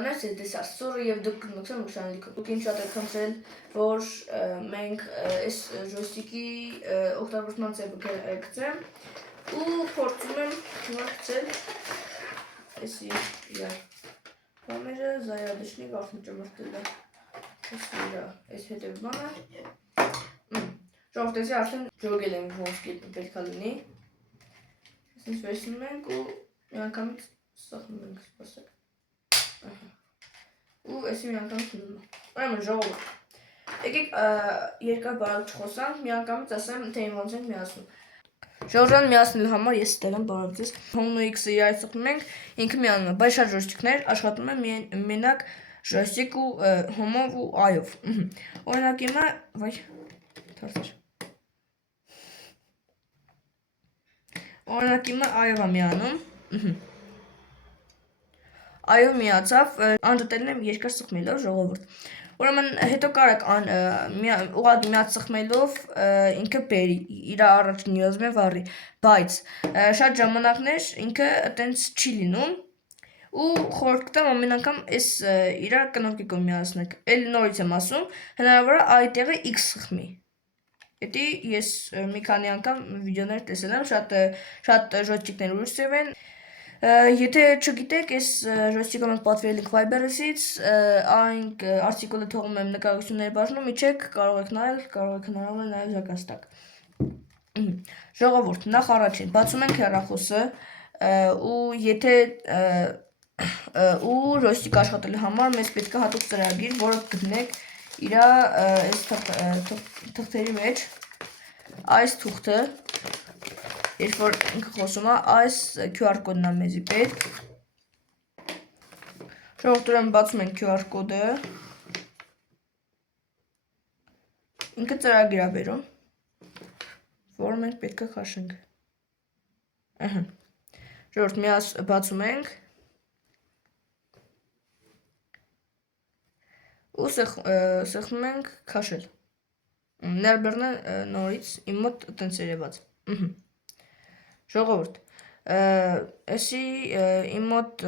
բարեկամներ, դեսա սուրը եւ դուք գտնվում եք շանելիքում։ Դուք ինչ շատ եք խնդրել, որ մենք այս joystick-ի օգտագործման ձևը գծեմ ու փորձում եմ մտցել այս իր կամերը զայադշնի վախն ճմրտել է։ Այս հետևանը ժողովրդի արդեն ջոգել եմ ոնց պետք է լինի։ Այսինքն վերցնում ենք ու միանգամից սախնում ենք, սպասեք։ Ու այսի միանգամից ունում եմ։ Ուրեմն ժողովուրդ, եկեք երկար բարակ չխոսանք, միանգամից ասեմ, թե ոնց ենք միացնում։ Ժողովրդան միացնելու համար ես ստել եմ բարակցից Home X-ը իրար սխնում ենք, ինքը միանում է, բայց շատ joystick-ներ աշխատում են մենակ joystick ու Home-ով ու I-ով։ Օրինակ հիմա, վայ, թարթար։ Օրինակ հիմա I-ով եմ միանում։ Այո միացավ, անջատել եմ երկար սխմելով ժողովուրդ։ Ուրեմն հետո կարեք ուղղակի միած սխմելով ինքը բերի, իր առաջին յոզմե վառի, բայց շատ ժամանակներ ինքը այտենց չի լինում ու խորհուրդ կտամ ամեն անգամ այս իր կնոպկիկով միացնեք։ Էլ նորից եմ ասում, հնարավոր է այդ տեղը X սխմի։ Դա ես մի քանի անգամ վիդեոներ տեսել եմ, շատ joystick-ներ ուրիշ ձև են։ Եթե չգիտեք, այս joystick-ը մենք պատվիրել ենք Viber-ից, այն արտիկուլը թողում եմ նկարագրությունների բաժնում, իջեք, կարող եք նայել, կարող եք հնարավոր է նաև զարգաստակ։ Ժողովուրդ, նախ առաջին, բացում ենք հեռախոսը ու եթե ու joystick աշխատելու համար մեզ պետք է հատուկ ծրագիր, որը գտնեք իր այս թղթերի մեջ, այս թուղթը, երբ որ ինքը խոսում է, այս QR կոդն է մեզի պետք։ Ժողովուրդ, ուրեմն բացում ենք QR կոդը։ Ինքը ծրագիր է բերում, որը մենք պետք է քաշենք։ Ժողովուրդ, միաս բացում ենք ու սեղմում ենք քաշել։ Ներբեռնը նորից իմ մոտ տենց երևաց։ Ժողովուրդ, էսի իմ մոտ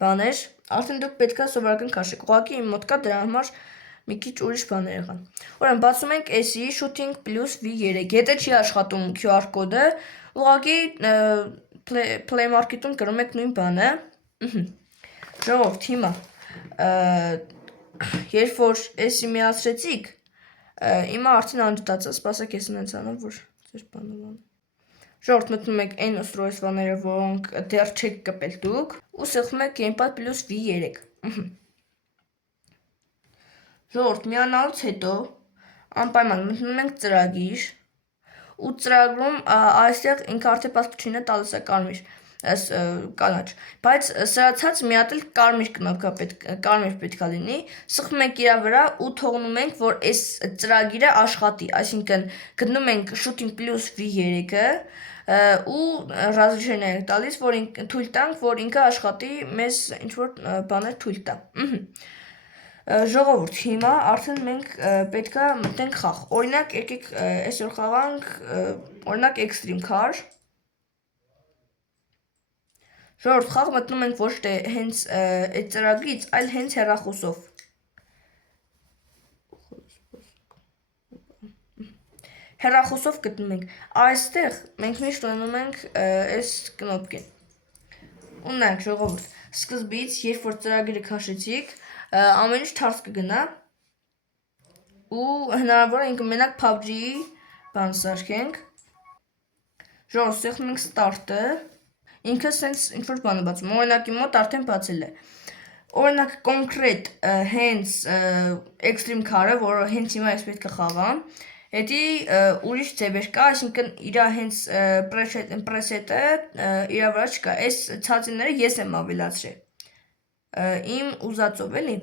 բաներ, արդեն դուք պետք է սովորական քաշեք, ուղղակի իմ մոտ կա դրա համար մի քիչ ուրիշ բաներ եղան։ Ուրեմն բացում ենք էսի Shooting Plus V3, եթե չի աշխատում QR կոդը, ուղղակի Play Market-ում կրում եք նույն բանը։ Ժողովուրդ, հիմա երբ որ էսի միացրեցիք, հիմա արդեն անջատած է, սպասեք ես ունենց անեմ, որ ձեր բանը բան։ Ժողովուրդ, մտնում եք այն устройствաները, որոնք դեռ չեք կպել դուք, ու սեղմում եք Gamepad Plus V3։ Ժողովուրդ, միանալուց հետո անպայման մտնում ենք ծրագիր ու ծրագրում այստեղ ինքը արդեն պատկչինը տալիս է կարմիր, կանաչ, բայց սրացած մի հատ էլ կարմիր կնոպկա պետք է լինի, սխմում ենք իր վրա ու թողնում ենք, որ այս ծրագիրը աշխատի, այսինքն գտնում ենք Shooting Plus V3-ը ու разрешение ենք տալիս, որ թույլ տանք, որ ինքը աշխատի, մեզ ինչ-որ բաներ թույլ տա։ Ժողովուրդ, հիմա արդեն մենք պետք է մտնենք խաղ։ Օրինակ, եկեք այսօր խաղանք, օրինակ Extreme Car։ Ժողովուրդ, խաղ մտնում ենք ոչ թե հենց այդ ծրագրից, այլ հենց հեռախոսով։ Հեռախոսով գտնում ենք։ Այստեղ մենք միշտ ունենում ենք այս կնոպկին։ Ունենք ժողովուրդ, սկզբից, երբ որ ծրագիրը քաշեցիք, ամեն ինչ թարս կգնա ու հնարավոր է ինքը մենակ PUBG-ի բան սարքենք։ Ժողովուրդ, սեղմում ենք Start-ը, ինքը սենց ինչ-որ բան է բացում, օրինակի մոտ արդեն բացել է։ Օրինակ կոնկրետ հենց Extreme Car-ը, որը հենց հիմա ես պետք է խաղամ, դա ուրիշ ձևեր կա, այսինքն իր հենց պրեսետը իր վրա չկա, այս ցածիները ես եմ ավելացրել իմ ուզածով, էլի,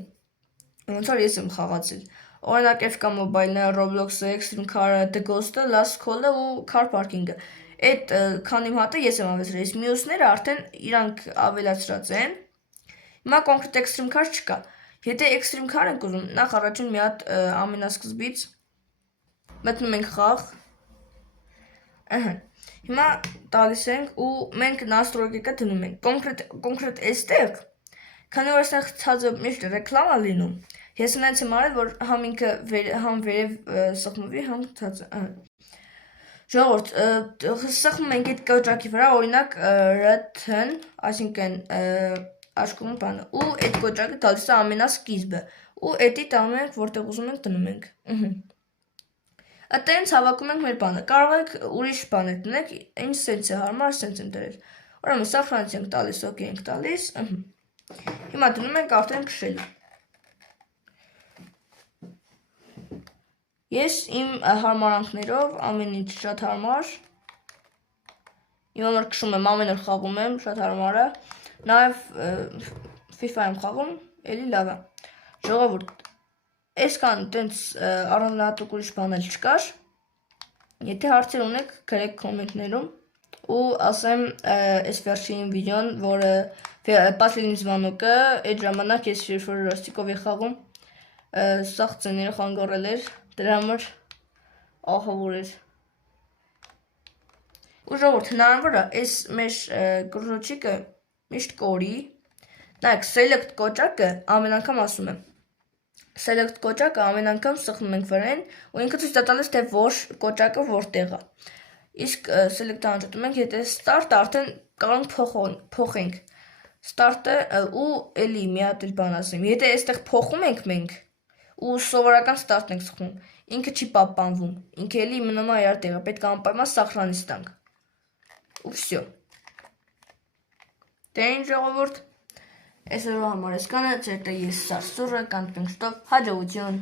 ոնց որ ես եմ խաղացել, օրինակ FK Mobile-ը, Roblox-ը, Extreme Car-ը, The Ghost-ը, Last Call-ը ու Car Parking-ը, այդ քանի հատը ես եմ ավելացրել, իսկ մյուսները արդեն իրանք ավելացրած են, հիմա կոնկրետ Extreme Car չկա, եթե Extreme Car ենք ուզում, նախ առաջին մի հատ ամենասկզբից մտնում ենք խաղ, հիմա տալիս ենք ու մենք настройкը դնում ենք, կոնկրետ այստեղ Քանի որ այստեղ ցածը միշտ ռեկլամ է լինում, ես ունեցի մարել, որ համ ինքը համ վերև սխմվի, համ ցածը։ Ժողովուրդ, սխմում ենք այդ կոճակի վրա, օրինակ RTN, այսինքն աշխում բանը, ու այդ կոճակը տալիս է ամենասկիզբը, ու էդի տանում ենք, որտեղ ուզում ենք դնում ենք։ Այդտեղից հավաքում ենք մեր բանը, կարող եք ուրիշ բաներ դնեք, ինչ սենց է հարմար, սենց են դրել։ Ուրեմն սախրանից ենք տալիս, օքեյ ենք տալիս, հիմա դնում ենք արդեն քշելու։ Ես իմ հարմարանքներով ամեն ինչ շատ հարմար, իմ համար քշում եմ, ամեն օր խաղում եմ, շատ հարմար է, նաև FIFA եմ խաղում, էլի լավ է։ Ժողովուրդ, այսքան տենց առանձնահատուկ ուրիշ բան էլ չկար, եթե հարցեր ունեք, գրեք կոմենտներում ու ասեմ այս վերջին վիդեոն, որը последний звонок-ը, այդ ժամանակ ես երբ-որ Ռոստիկով էի խաղում, սաղ ծեները խանգարել էր, դրա համար ահավոր էր։ Ու ժողովուրդ, հնարավոր է այս մեր կրոջիկը միշտ կորի, նայեք, select կոճակը ամեն անգամ ասում եմ, select կոճակը ամեն անգամ սխմում ենք վրան ու ինքը ցույց տալիս թե որ կոճակը որտեղ է։ Իսկ select-ը անջատում ենք, եթե start-ը արդեն կարող փոխենք։ Start-ը ու էլի մի հատ էլ բան ասեմ, եթե այստեղ փոխում ենք մենք ու սովորական start-ն ենք սխմում, ինքը չի պահպանվում, ինքը էլի մնում է իր տեղը, պետք է անպայման սախրանից տանք։ Ու վсё։ Դե ինչ ժողովուրդ, այսօրվա համար այսքանը, ձեր տեղ ես Սարսուրը, կանտենք շտով, հաջողություն։